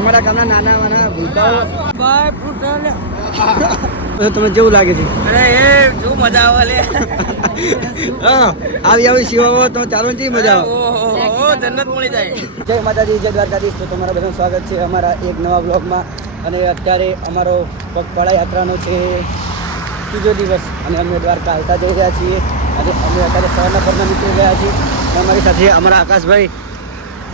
અમારા ગામના નાના નાના ભૂલકાઓ તમે જેવું લાગે છે અરે એ શું મજા આવે લે હા આવી સેવાઓ તો ચાલો ને મજા આવે ઓહો જન્નત મળી જાય. જય માતાજી જય દ્વારકાધીશ. તો તમારા બધાનું સ્વાગત છે અમારા એક નવા બ્લોગમાં. અને અત્યારે અમારો પગપાળા યાત્રાનો છે ત્રીજો દિવસ અને અમે દ્વારકા હાલતા જઈ રહ્યા છીએ. અને અમે અત્યારે સવારના પરના નીકળી ગયા છીએ. અને અમારી સાથે અમારા આકાશભાઈ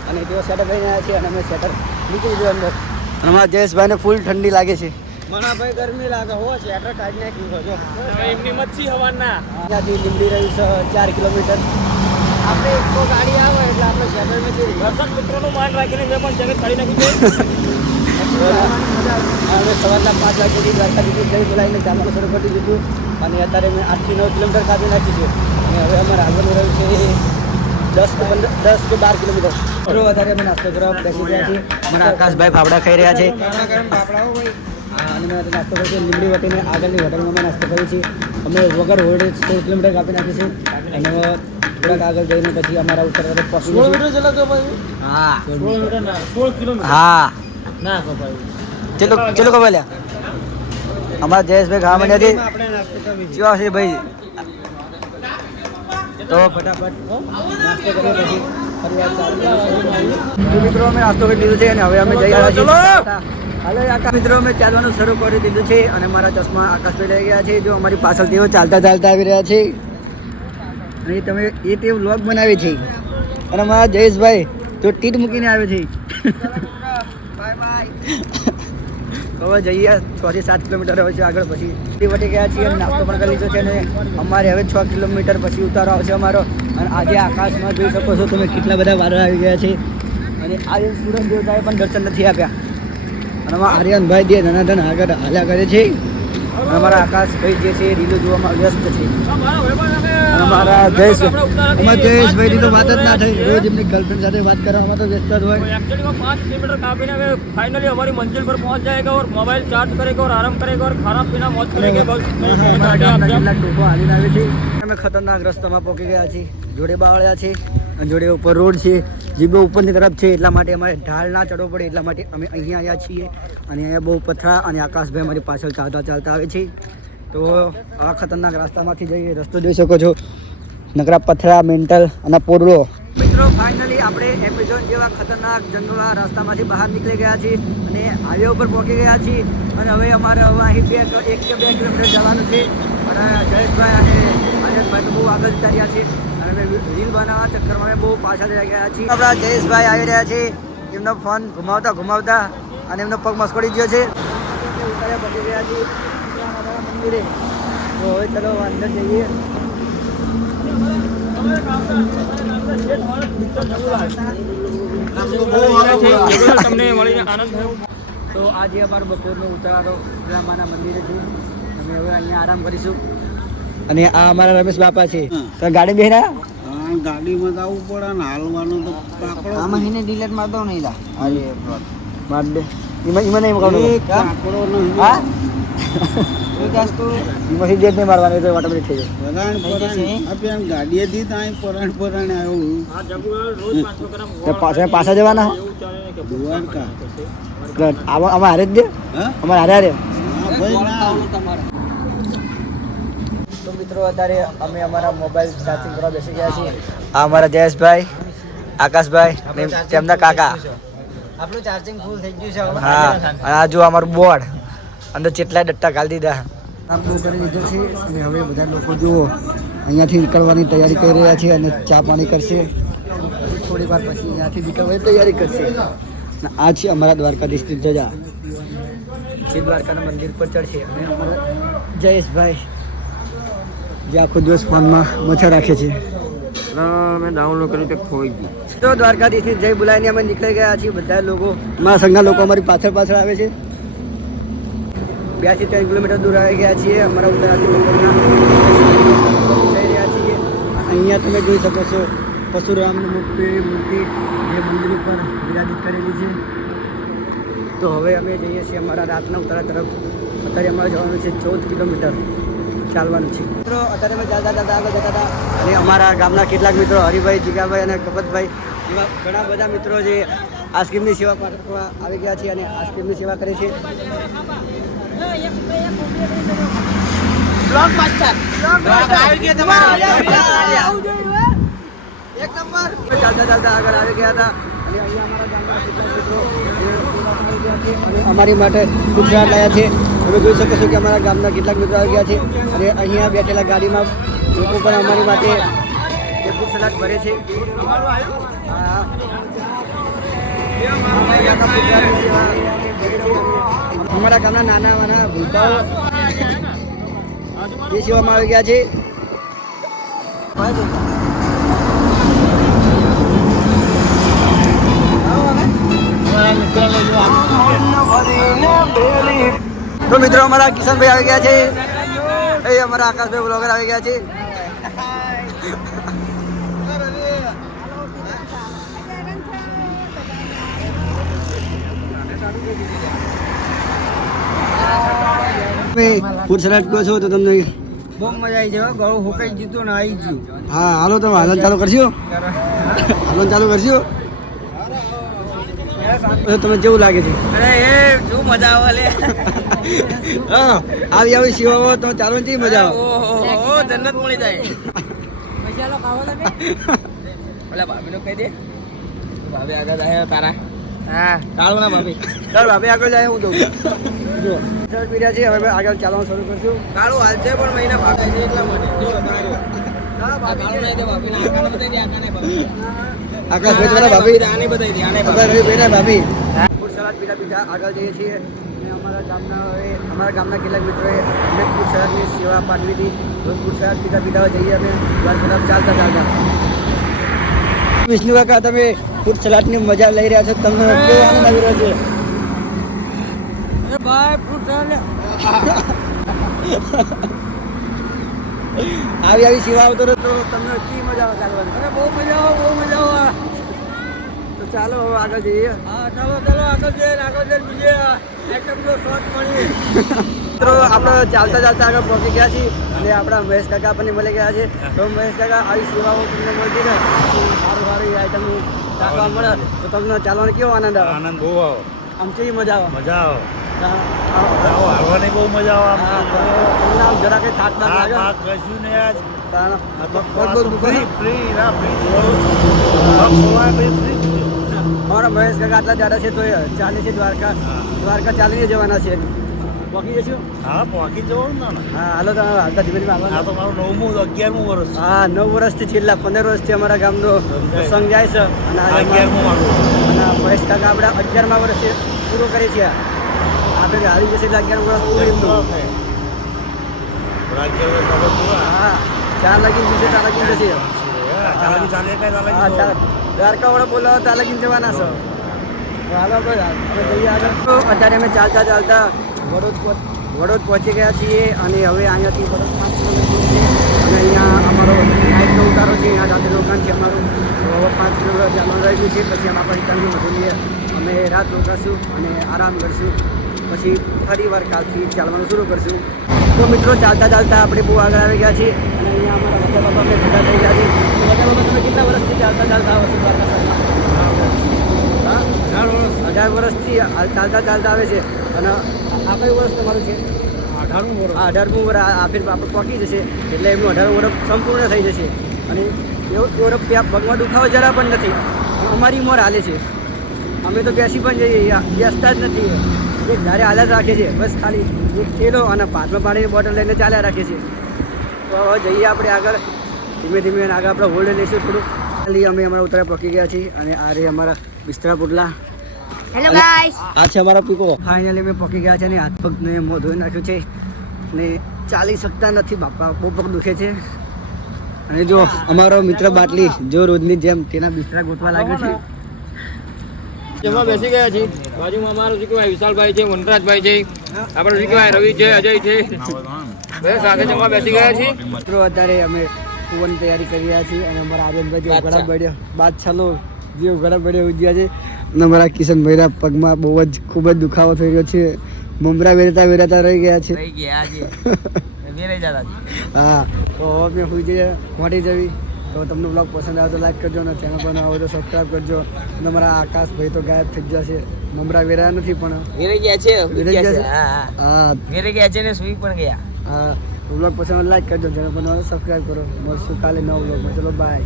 અને તેઓ સ્વેટર પહેરીને આવ્યા છે અને અમે સ્વેટર નીકળી ગયો અંદર. અને અમારા જયેશભાઈને ફૂલ ઠંડી લાગે છે. મને ભાઈ ગરમી લાગે હો સ્વેટર ટાઈટ નાખ્યું જો એમની મચ્છી હવાના ત્યાંથી લીંબડી રહ્યું છે 4 કિલોમીટર. આપણે એક ગાડી આવે એટલે આપણે સ્વેટરમાં જઈએ. દર્શક મિત્રોનું માન રાખીને મેં પણ જગત કાઢી નાખી છે. અમે સવારના 5 વાગ્યાથી દ્વારકાથી જઈ બોલાવીને ચાલવાનું શરૂ કરી દીધું. અને અત્યારે મેં 8 થી 9 કિલોમીટર કાપી નાખી છે. અને હવે અમારે આગળનું રહ્યું છે 10 કે 12 કિલોમીટર. અત્યારે અમે નાસ્તો કરવા બેસી ગયા છીએ. અમારા આકાશભાઈ ફાફડા ખાઈ રહ્યા છે. અને મેં નાસ્તો કર્યો છે લીંબડી વટીને આગળની હોટલમાં અમે નાસ્તો કરીએ છીએ. અમે વગર હોલ્ડે 16 કિલોમીટર કાપી નાખીશું. અને થોડાક આગળ જઈને પછી અમારા ઉત્તર તરફ પહોંચી હા 16 કિલોમીટર હા ના ભાઈ ચલો કબા લ્યા અમારા જયેશભાઈ ખાવા માંડ્યા છે. કેવા છે ભાઈ? તો ફટાફટ નાસ્તો કરીએ પછી ફરી વાર ચાલુ. મિત્રો અમે નાસ્તો કરી લીધો છે અને હવે અમે જઈ રહ્યા છીએ. હાલો આકાશ મિત્રો અમે ચાલવાનું શરૂ કરી દીધું છે. અને મારા ચશ્મા આકાશભાઈ લઈ ગયા છે. જો અમારી પાછળ તેઓ ચાલતા ચાલતા આવી રહ્યા છે. અને તમે તે વ્લોગ બનાવે છે. અને અમારા જયેશભાઈ તો ટીટ મૂકીને આવે છે. હવે જઈએ 6 થી 7 કિલોમીટર હોય છે આગળ. પછી વટી ગયા છીએ અને નાસ્તો પણ કરી લીધો છે. અને અમારે હવે 6 કિલોમીટર પછી ઉતારો આવશે અમારો. અને આજે આકાશમાં જોઈ શકો છો તમે કેટલા બધા વાદળ આવી ગયા છે. અને આજે સુરત દેવતાએ પણ દર્શન નથી આપ્યા. અને અમારા આર્યનભાઈ જે ધનાધન આગળ હાલ્યા કરે છે. અને અમારા આકાશભાઈ જે છે રીલો જોવામાં વ્યસ્ત છે. અમારા જયેશભાઈની તો વાત જ ના થઈ. રોજ એમની ગર્લફ્રેન્ડ સાથે વાત કરવામાં તો વ્યસ્ત જ હોય. एक्चुअली 5 किलोमीटर काफी ना फाइनली हमारी मंजिल पर पहुंच जाएगा और मोबाइल चार्ज करेगा और आराम करेगा और खाना पीना मौज करेंगे बस. અમે ખતરનાક રસ્તામાં પહોંચી ગયા છીએ. જોડે બાવળ્યા છે અને જોડે ઉપર રોડ છે. જીબો ઉપરની તરફ છે એટલા માટે અમારે ઢાળ ના ચડવો પડે એટલા માટે અમે અહીંયા આવ્યા છીએ. અને અહીંયા બહુ પથરા અને આકાશભાઈ અમારી પાછળ ચાલતા ચાલતા આવે છે. તો આ ખતરનાક રસ્તામાંથી જઈએ. રસ્તો જોઈ શકો છો નકરા પથરા મેન્ટલ અને પોરડો. મિત્રો ફાઇનલી આપણે એમેઝોન જેવા ખતરનાક જંગલના રસ્તામાંથી બહાર નીકળી ગયા છીએ અને હાઈવે ઉપર પહોંચી ગયા છીએ. અને હવે અમારે અહીં 1 કે 2 કિલોમીટર જવાનું છે. અને જયેશભાઈ અને આનંદભાઈ તો બહુ આગળ જતા રહ્યા છે. અને અમે રીલ બનાવવા ચક્કરમાં અમે બહુ પાછળ રહી ગયા છીએ. આપણા જયેશભાઈ આવી રહ્યા છે. એમનો ફોન ઘુમાવતા ઘુમાવતા અને એમનો પગ મસ્કોડી ગયો છે. ઉતાર્યા પહોંચી ગયા છીએ મંદિરે. તો હવે ચલો અંદર જઈએ. તમને મળીને આનંદ થયો. તો આજે અમારો બપોરનો ઉતારો રામાના મંદિરે છે. અમે હવે અહીંયા આરામ કરીશું. અને આ અમારા રમેશ બાપા છે. તો ગાડી બેહરા ગાડીમાં તો આવવું પડે ને હાલવાનું તો કાકડો આમાં એને ડિલેટ માર દો નહીં લા અરે માર દે ઈમાં નહીં મગાવનો કાકડો નહીં હા એ ગાસ્તો ઈમાં ડિલેટ નહીં મારવાની તો ઓટોમેટિક થઈ જાય. પરાણ આપણે ગાડીએથી ત્યાં પરાણ આવ્યું આ જગુ રોજ 500 ગ્રામ તો પાછા જવાના દ્વારકા આમાં હારે જ દે હા અમારે હારે હા ભાઈ ના તો મિત્રો અત્યારે અમે અમારા મોબાઈલ ચાર્જિંગ કરવા બેસી ગયા છીએ. આ અમારા જયેશભાઈ આકાશભાઈ તેમના કાકા. આપણું ચાર્જિંગ ફૂલ થઈ ગયું છે. હા અને આ જો અમારું બોર્ડ અંદર કેટલા ડટ્ટા ગાળી દીધા. આમ બહુ કરી લીધો છે. અને હવે બધા લોકો જુઓ અહીંયાથી નીકળવાની તૈયારી કરી રહ્યા છે. અને ચા પાણી કરશે. થોડી વાર પછી અહીંયાથી નીકળવાની તૈયારી કરશે. અને આ છે અમારા દ્વારકાધીશની ધજા જે દ્વારકાના મંદિર પર ચડશે. અને અમારા જયેશભાઈ જે આખો દિવસ ફોનમાં મચ્છર રાખે છે. મેં ડાઉનલોડ કર્યું તે ખોઈ ગયું. તો દ્વારકાધીશની જય બોલાવીને અમે નીકળી ગયા છીએ. બધા લોકો મારા સંઘના લોકો અમારી પાછળ આવે છે. 2 થી 3 કિલોમીટર દૂર આવી ગયા છીએ. અમારા ઉત્તરાથી બપોરના જઈ રહ્યા છીએ. અહીંયા તમે જોઈ શકો છો પરશુરામની મૂર્તિ જે મંદિર ઉપર વિરાજિત કરેલી છે. તો હવે અમે જઈએ છીએ અમારા રાતના ઉત્તરા તરફ. અત્યારે અમારે જવાનું છે 14 કિલોમીટર ચાલવાનું છે. મિત્રો અત્યારે અમે ચાલતા આગળ જતા હતા. અને અમારા ગામના કેટલાક મિત્રો હરિભાઈ જીગાભાઈ અને કપતભાઈ એવા ઘણા બધા મિત્રો જે આઈસ્ક્રીમની સેવા પાઠવા આવી ગયા છે અને આઈસ્ક્રીમની સેવા કરે છે. ચાલતા ચાલતા આગળ આવી ગયા હતા અને અહીંયા અમારા ગામના કેટલાક મિત્રો જે સેવામાં આવી ગયા છે અને અમારી માટે ગુજરાત લાયા છે. તમે જોઈ શકો છો કે અમારા ગામના કેટલાક મિત્રો આવી ગયા છે અને અહીંયા બેઠેલા ગાડીમાં લોકો પણ અમારી માટે ફ્રૂટ સલાડ ભરે છે. હા. અમારા ગામના નાના નાના ભૂલકાઓ જે સેવામાં આવી ગયા છે. તો મિત્રો અમારા કિશનભાઈ આવી ગયા છે. એ અમારા આકાશભાઈ બ્લોગર આવી ગયા છે. ફૂડ સલાડ કહો છો તો તમને બહુ મજા આવી જાય ગળું હુકાઈ જીતું ને આવી ગયું. હા હાલો તમે હાલન ચાલુ કરશો. હાલન ચાલુ કરશો તમે જેવું લાગે છે. અરે એ શું મજા આવે લે. હા આવી આવી સેવાઓ તમે ચાલુ નથી મજા આવે. ઓહો જન્નત મળી જાય. ઓલા ભાભીનો કહી દે. ભાભી આગળ જાય તારા. હા કાળું ના ભાભી. ચાલ ભાભી આગળ જાય હું દઉં. જો સર પીર્યા છે હવે આગળ ચાલવાનું શરૂ કરશું. કાળું હાલ છે પણ મહિના ભાગે છે એટલા માટે જો તારો. હા ભાભી કહી દે ભાભીને આકાને બતાવી દે આકાને ભાભી. આકાશભાઈ તમારા ભાભી આને બતાવી દે આને આપણે રવિભાઈ ભાભી ફૂડ સલાડ પીતા પીતા આગળ જઈએ છીએ અને અમારા ગામના કેટલાક મિત્રોએ અમે ફૂડ સલાડની સેવા પાઠવી હતી. તો ફૂડ સલાડ પીતા પીતા જઈએ અમે ઘર તરફ ચાલતા ચાલતા. વિષ્ણુ કાકા તમે ફૂડ સલાડની મજા લઈ રહ્યા છો તમને કેવો આનંદ આવી રહ્યો છે? ભાઈ ફ્રૂટ સલાડ આવી આવી સેવા આવતો રહે તો તમને કેવી મજા આવે ચાલવાની? અરે બહુ મજા આવે. તો ચાલો હવે આગળ જઈએ. હા ચાલો આગળ જઈએ બીજે એકદમ જો શોર્ટ મળી. મિત્રો આપણે ચાલતા ચાલતા આગળ પહોંચી ગયા છીએ અને આપણા મહેશ કાકા આપણને મળી ગયા છે. તો મહેશ કાકા આવી સેવાઓ તમને મળતી ને સારું સારી આઈટમ રાખવા મળે તો તમને ચાલવાનો કેવો આનંદ આવે? આનંદ બહુ આવે. આમ કેવી મજા આવે? મજા આવે. હા, હારવાની બહુ મજા આવે. તમને આમ જરા કંઈ થાક થાક લાગે? કશું નહીં આજ. તાણ આ તો પગ બગ દુખે છે? ફ્રી અમારા મહેશ કાકા આટલા જાડા છે તો એ ચાલે છે દ્વારકા ચાલીને જવાના છે. પહોંચી જશું. હા પહોંચી જવાનું ને. હા હાલો તમે હાલતા ધીમે ધીમે આ આવવાના. તો મારું 9મું 11મું વર્ષ. હા 9 વર્ષથી છેલ્લા 15 વર્ષથી અમારા ગામનો પ્રસંગ જાય છે અને આ આજે 11મું મારું. અને મહેશ કાકા આપણે 11મા વર્ષે પૂરું કરીએ છીએ. આપણે હારી જશે એટલે 11 વર્ષ પૂરું એમનું. હા 4 લાગીને જશે 4 લાગીને જશે. ચાલે કઈ હા ચાલ દ્વારકા વાળા બોલાવો ત્યાં લાગીને જવાના છો. હાલો ભાઈ અમે જઈએ આગળ. તો અત્યારે અમે ચાલતા ચાલતા વડોદ પહોંચી ગયા છીએ અને હવે અહીંયાથી વડોદ 5 કિલોમીટર છે અને અહીંયા અમારો નાઇટનો ઉતારો છે. અહીંયા રાત્રે રોકાણ છે અમારું. તો હવે 5 કિલોમીટર ચાલવાનું રહ્યું છે. પછી અમે આપણા રિટર્નનું વધુ અમે રાત રોકાશું અને આરામ કરશું. પછી ફરી વાર કાલથી ચાલવાનું શરૂ કરશું. તો મિત્રો ચાલતા ચાલતા આપણે બહુ આગળ આવી ગયા છીએ અને અહીંયા અમારા વડા બાપા અમને ભેગા થઈ ગયા છે. તો વડા બાપા તમે કેટલા વર્ષથી ચાલતા ચાલતા આવો છો દ્વારકા સાઈડમાં? હા 18 વર્ષથી ચાલતા ચાલતા આવે છે અને આ કયું વર્ષ તમારું છે? 18મું વર્ષ. 18મું વર્ષ આ ફેર આપણે પહોંચી જશે એટલે એમનું 18મું વર્ષ સંપૂર્ણ થઈ જશે અને એવો પગમાં દુખાવો જરા પણ નથી. અમારી ઉંમર હાલે છે. અમે તો બેસી પણ જઈએ બેસતા જ નથી. એક ધારે હાલત રાખે છે બસ ખાલી એક થેલો અને પાછમાં પાણીની બોટલ લઈને ચાલ્યા રાખે છે. તો હવે જઈએ આપણે આગળ ધીમે ધીમે આગળ આપણે હોલ્ડ લઈશું થોડુંક. ખાલી અમે અમારા ઉત્તરાય પહોંચી ગયા છીએ અને આ રે અમારા બિસ્તરા પુટલા. હેલો ગાઈસ, આ છે અમારા પીકો. ફાઇનલી અમે પહોંચી ગયા છે અને હાથ પગને મોં ધોઈ નાખ્યું છે ને ચાલી શકતા નથી બાપા, બહુ પગ દુખે છે. અને જો અમારો મિત્ર બાટલી જો રોજની જેમ તેના બિસ્તરા ગોતવા લાગ્યો છે. જમવા બેસી ગયા છીએ. બાજુમાં અમારું શું કહેવાય વિશાલભાઈ છે, વનરાજભાઈ છે, આપણે શું કહેવાય રવિ છે, અજય છે, બે સાથે જમવા બેસી ગયા છીએ. મિત્રો અત્યારે અમે કુવાની તૈયારી કરી રહ્યા છીએ અને અમારા આર્યનભાઈ જે ઘડા બળ્યા બાદશાહનો જે ઘડા બળ્યા ઉજ્યા છે અને અમારા કિશનભાઈના પગમાં બહુ જ ખૂબ જ દુખાવો થઈ રહ્યો છે. મમરા વેરતા રહી ગયા છે. હા તો હવે અમે સુઈ જઈએ મોટી જવી તો તમને બ્લોગ પસંદ આવે તો લાઈક કરજો અને ચેનલ પર નવા હોય તો સબસ્ક્રાઈબ કરજો અને અમારા આકાશભાઈ તો ગાયબ થઈ ગયા છે મમરા વેરા નથી પણ વેરી ગયા છે વેરાઈ ગયા છે? હા વેરી ગયા છે ને સુઈ પણ ગયા બ્લોગ પસંદ લાઈક કરજો ચેનલ પર નવા સબસ્ક્રાઈબ કરો મળશું કાલે નવા બ્લોગમાં ચલો બાય